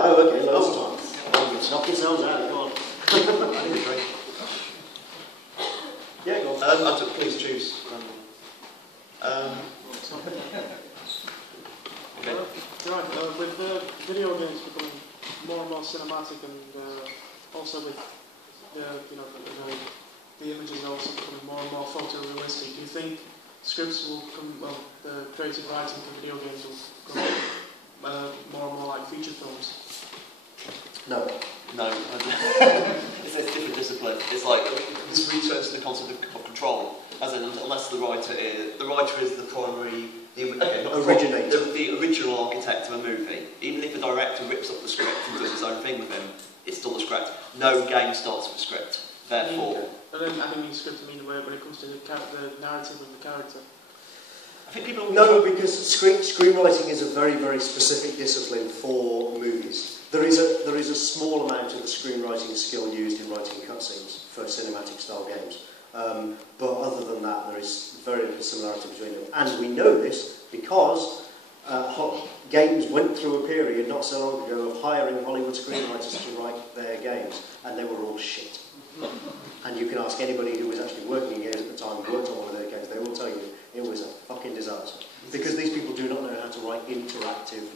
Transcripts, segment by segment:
Oh, okay, loads of times. Knock yourselves out, go on. I need a drink. Yeah, go on. I took Please Choose. Okay. Right, with video games becoming more and more cinematic, and also with the images also becoming more and more photorealistic, do you think scripts will come, well, the creative writing for video games will become more and more like feature films? No. It's a different discipline. It's like this returns to the concept of control, as in unless the writer is the primary, the original architect of a movie. Even if a director rips up the script and does his own thing with him, it's still a script. No game starts with a script. Therefore, I don't mean script. I mean when it comes to the narrative of the character. I think people no, because screenwriting is a very, very specific discipline for movies. There is a small amount of the screenwriting skill used in writing cutscenes for cinematic style games. But other than that, there is very little similarity between them. And we know this because games went through a period not so long ago of hiring Hollywood screenwriters to write their games, and they were all shit. And you can ask anybody who was actually working in games at the time, worked on one of their games, they will tell you it was a fucking disaster. Because these people do not know how to write interactive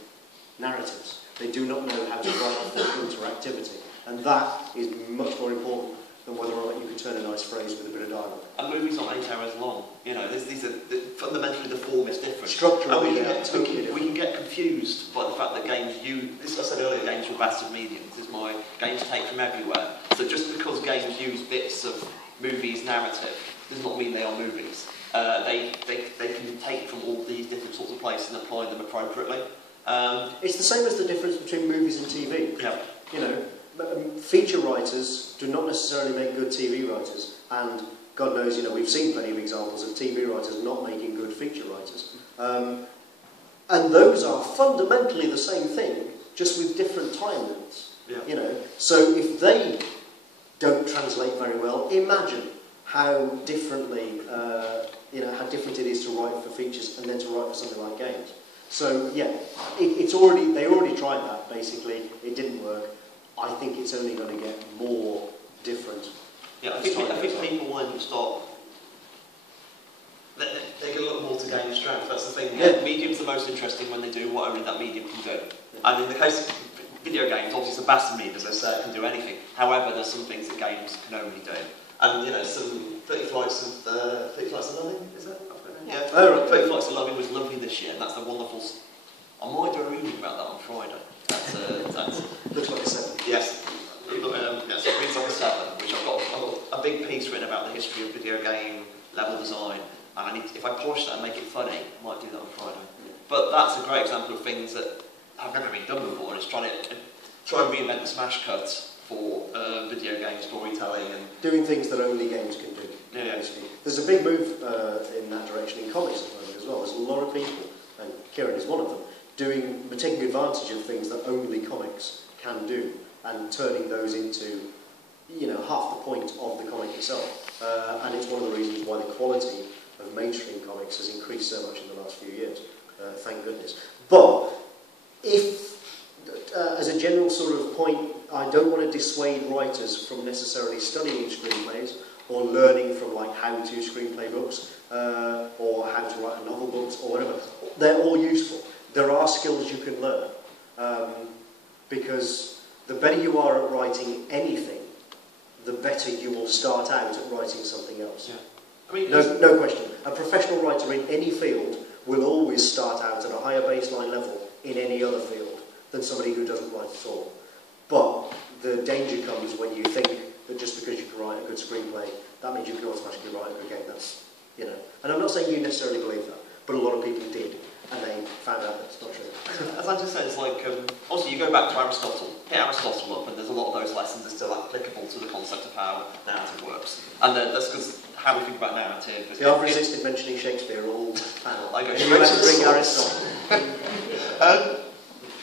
narratives. They do not know how to write for interactivity. And that is much more important than whether or not you can turn a nice phrase with a bit of dialogue. And movies aren't 8 hours long. You know, these are fundamentally the form is different. Structurally, we can get confused by the fact that games as I said earlier, games are vast mediums. Games take from everywhere. So just because games use bits of movies' narrative does not mean they are movies. They can take from all these different sorts of places and apply them appropriately. It's the same as the difference between movies and TV. Yeah. You know, feature writers do not necessarily make good TV writers, and God knows, you know, we've seen plenty of examples of TV writers not making good feature writers. And those are fundamentally the same thing, just with different time limits. Yeah. You know, so if they don't translate very well, imagine how differently, how different it is to write for features and then to write for something like games. So yeah, they already tried that. Basically, it didn't work. I think it's only going to get more different. Yeah, I think people will start. They get a lot more to gain strength. That's the thing. Yeah. Medium's the most interesting when they do what only that medium can do. Yeah. And in the case of video games, obviously it's a vast medium, as I say, it can do anything. However, there's some things that games can only do. And you know, some 30 Flights of Loving, is it? Yeah. Oh, right. 30 Flights of Loving was lovely this year, and that's the wonderful. I might do a reading about that on Friday. That's looks like a 7. Yes. Yes, it reads like a 7, which I've got a big piece written about the history of video game level design, and if I polish that and make it funny, I might do that on Friday. Yeah. But that's a great example of things that have never been done before, and it's trying and reinvent the smash cut for video game storytelling and doing things that only games can do. Yeah. There's a big move in that direction in comics at the moment as well. There's a lot of people, and Kieron is one of them, taking advantage of things that only comics can do and turning those into, you know, half the point of the comic itself. And it's one of the reasons why the quality of mainstream comics has increased so much in the last few years. Thank goodness. But if, as a general sort of point, I don't want to dissuade writers from necessarily studying screenplays or learning from like how-to screenplay books or how to write novel books or whatever. They're all useful. There are skills you can learn because the better you are at writing anything, the better you will start out at writing something else. Yeah. I mean, no question. A professional writer in any field will always start out at a higher baseline level in any other field than somebody who doesn't write at all. But the danger comes when you think that just because you can write a good screenplay, that means you can automatically write a good game. That's, you know. And I'm not saying you necessarily believe that, but a lot of people did, and they found out that it's not true. As I just said, it's like, also you go back to Aristotle, hit Aristotle up, and there's a lot of those lessons are still applicable to the concept of how narrative works. And that's because how we think about narrative. See, I've resisted mentioning Shakespeare all the panel. I go you have to bring Aristotle.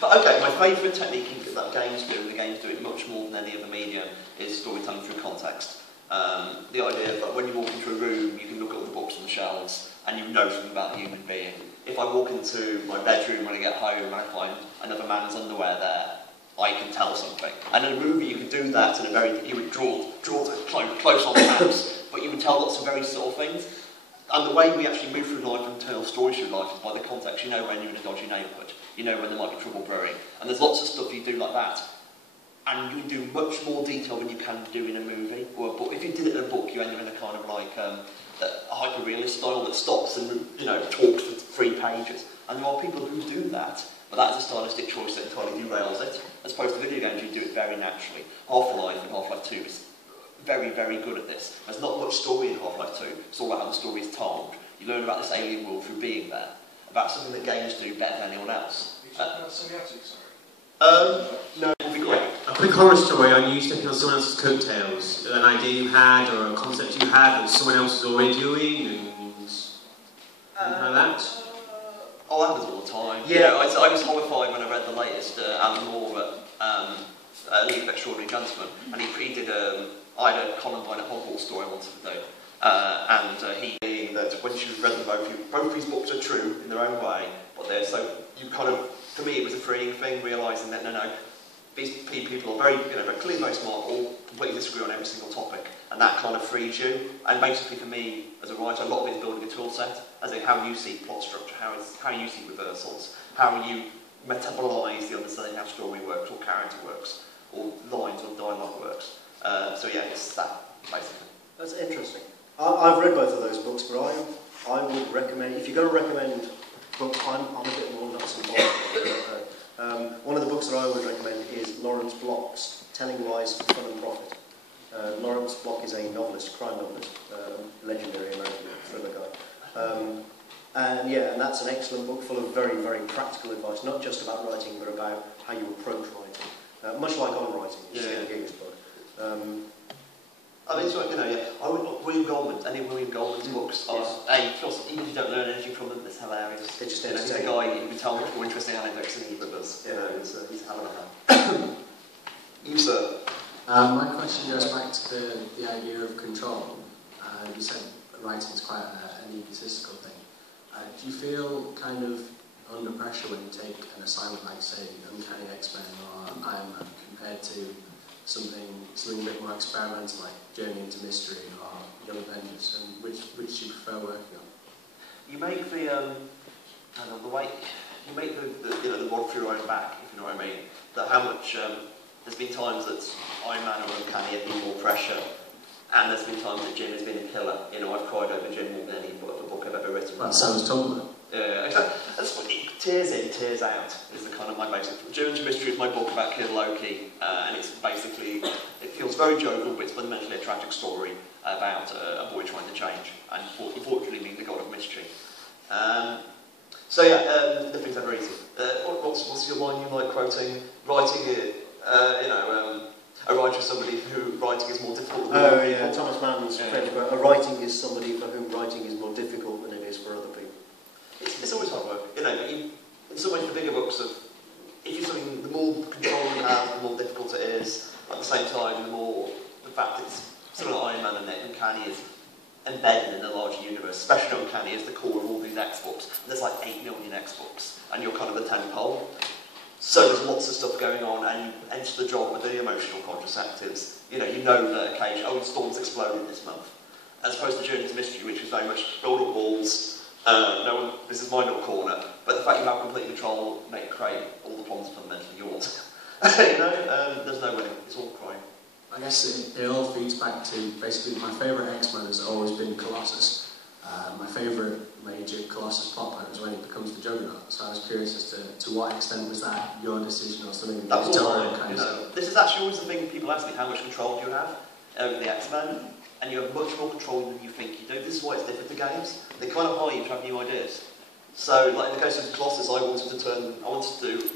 But okay, my favourite technique that games do, and the games do it much more than any other medium, is storytelling through context. The idea that when you walk into a room, you can look at all the books on the shelves, and you know something about the human being. If I walk into my bedroom when I get home and I find another man's underwear there, I can tell something. And in a movie, you could do that in a very, you would draw the close on maps, but you would tell lots of very subtle things. And the way we actually move through life and tell stories through life is by the context. You know when you're in a dodgy neighbourhood, you know when there might be trouble brewing, and there's lots of stuff you do like that. And you can do much more detail than you can do in a movie or a book. If you did it in a book, you end up in a kind of like a hyper-realist style that stops and talks for 3 pages. And there are people who do that, but that is a stylistic choice that entirely derails it. As opposed to video games, you do it very naturally. Half-Life and Half-Life 2 is very, very good at this. There's not much story in Half-Life 2. It's all about how the story is told. You learn about this alien world through being there, about something that games do better than anyone else. Are you talking about semiotics, sorry? No, it would be great. A quick horror story on you stepping on someone else's coattails. An idea you had or a concept you had that someone else was already doing and like that? Oh, that happens all the time. Yeah. I was horrified when I read the latest Alan Moore League of Extraordinary Gentlemen, and he did I had a Columbine at Hogwarts story I wanted to do, and he that when you read them both these books are true in their own way, but they're so you kind of for me it was a freeing thing, realising that no, these people are very very clearly very smart, all completely disagree on every single topic, and that kind of frees you. And basically for me as a writer, a lot of it is building a tool set, as in how you see plot structure, how you see reversals, how you metabolise the understanding how story works or character works, or lines or dialogue works. So yeah, it's that basically. That's interesting. I've read both of those books, but I would recommend, if you're going to recommend books, I'm a bit more nuts and bolts. One of the books that I would recommend is Lawrence Block's Telling Lies for Fun and Profit. Lawrence Block is a novelist, crime novelist, legendary American thriller guy. And that's an excellent book full of very, very practical advice, not just about writing, but about how you approach writing. Much like on writing, it's Stephen King's book. I mean, William Goldman, any of William Goldman's books are, even if you don't learn anything from them, it's hilarious. They're just he's a guy who can tell much more interesting anecdotes than he does. He's a hell of a man. You, sir? My question goes back to the idea of control. You said writing is quite an egotistical thing. Do you feel kind of under pressure when you take an assignment like, say, Uncanny X-Men or Iron Man compared to something a bit more experimental like Journey into Mystery or Young Avengers, and which do you prefer working on? You make the rod through your own back, if you know what I mean. That how much there's been times that Iron Man or Uncanny have been more pressure, and there's been times that Jim has been a killer. I've cried over Jim more than any book I've ever written. That sounds Tumblr. Yeah, exactly. That's what it tears in, tears out is the kind of my basic. Journey into Mystery is my book about Kid Loki, and it's basically, it feels very jovial, but it's fundamentally a tragic story about a boy trying to change, and unfortunately being the god of mystery. Nothing's ever easy. What's your line you like quoting? Writing it, a writer is somebody who writing is more difficult than other people. Thomas Mann's French quote, a writing is somebody for whom writing is more difficult than it is for other people. It's always hard work, in some ways the bigger books if you're something, the more control you have, the more difficult it is. At the same time, the fact that it's something like Iron Man and Uncanny is embedded in the larger universe, especially Uncanny is the core of all these X books. And there's like 8 million X books, and you're kind of the tentpole. So there's lots of stuff going on, and you enter the job with the emotional contraceptives. You know that occasionally, Storm's exploded this month. As opposed to Journey to Mystery, which is very much build up walls. This is my little corner, but the fact you have complete control make it create all the problems fundamentally yours. There's no winning, it's all crime. I guess it all feeds back to basically my favourite X-Men has always been Colossus. My favourite major Colossus plot point was when it becomes the Juggernaut, so I was curious as to what extent was that your decision or something that That's you all told mine, This is actually always the thing people ask me, how much control do you have over the X-Men? And you have much more control than you think you do. This is why it's different to games. They kind of hire you to have new ideas. So, like in the case of Colossus, I wanted to do...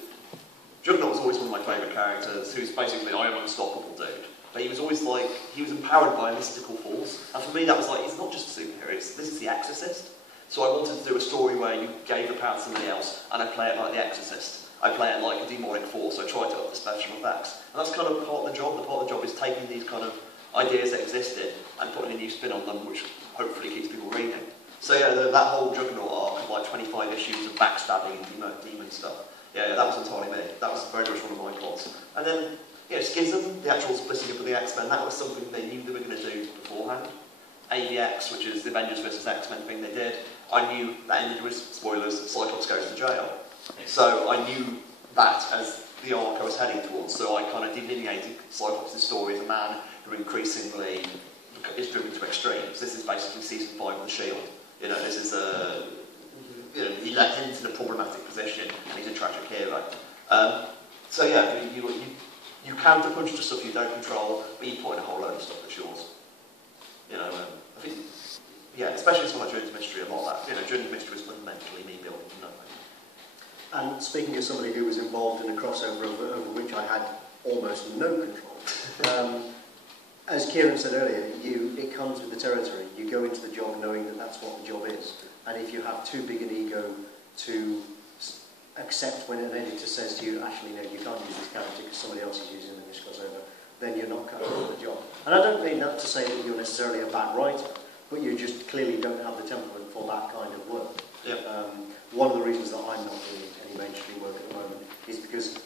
Juggernaut was always one of my favourite characters, who's basically, I am unstoppable dude. But he was always like, he was empowered by a mystical force. And for me, that was like, it's not just a superhero, this is the Exorcist. So I wanted to do a story where you gave the power to somebody else, and I play it like the Exorcist. I play it like a demonic force, I try to up the special effects. And that's kind of part of the job. The part of the job is taking these kind of ideas that existed and putting a new spin on them, which hopefully keeps people reading. So that whole Juggernaut arc of like 25 issues of backstabbing and demon stuff Yeah, that was entirely me. That was very much one of my plots. And then, Schism, the actual splitting up of the X-Men, that was something they knew they were going to do beforehand. AVX, which is the Avengers vs X-Men thing they did, I knew that ended with, spoilers, Cyclops goes to jail. So I knew that as the arc I was heading towards, so I kind of delineated Cyclops' story as a man who increasingly is driven to extremes. This is basically season 5 of The Shield. This is he left him in a problematic position, and he's a tragic hero. So yeah, you counterpunch to stuff you don't control, but you put in a whole load of stuff that's yours. I think, especially something like Journey's Mystery, a lot of that. Journey's Mystery was fundamentally me building from nothing. And speaking as somebody who was involved in a crossover over which I had almost no control, as Kieron said earlier, it comes with the territory. You go into the job knowing that that's what the job is. And if you have too big an ego to accept when an editor says to you, actually, no, you can't use this character because somebody else is using them in this crossover, then you're not cut out for the job. And I don't mean that to say that you're necessarily a bad writer, but you just clearly don't have the temperament for that kind of work. Yeah. One of the reasons that I'm not doing any mainstream work at the moment is because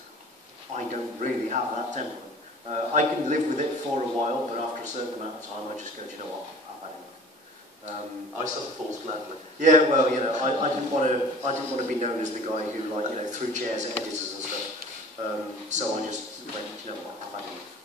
I don't really have that temperament. I can live with it for a while, but after a certain amount of time, I just go, do you know what, I've had enough. I suffer falls gladly. Yeah, well, I didn't want to be known as the guy who, threw chairs at editors and stuff. So I just went, do you know what, I've had enough.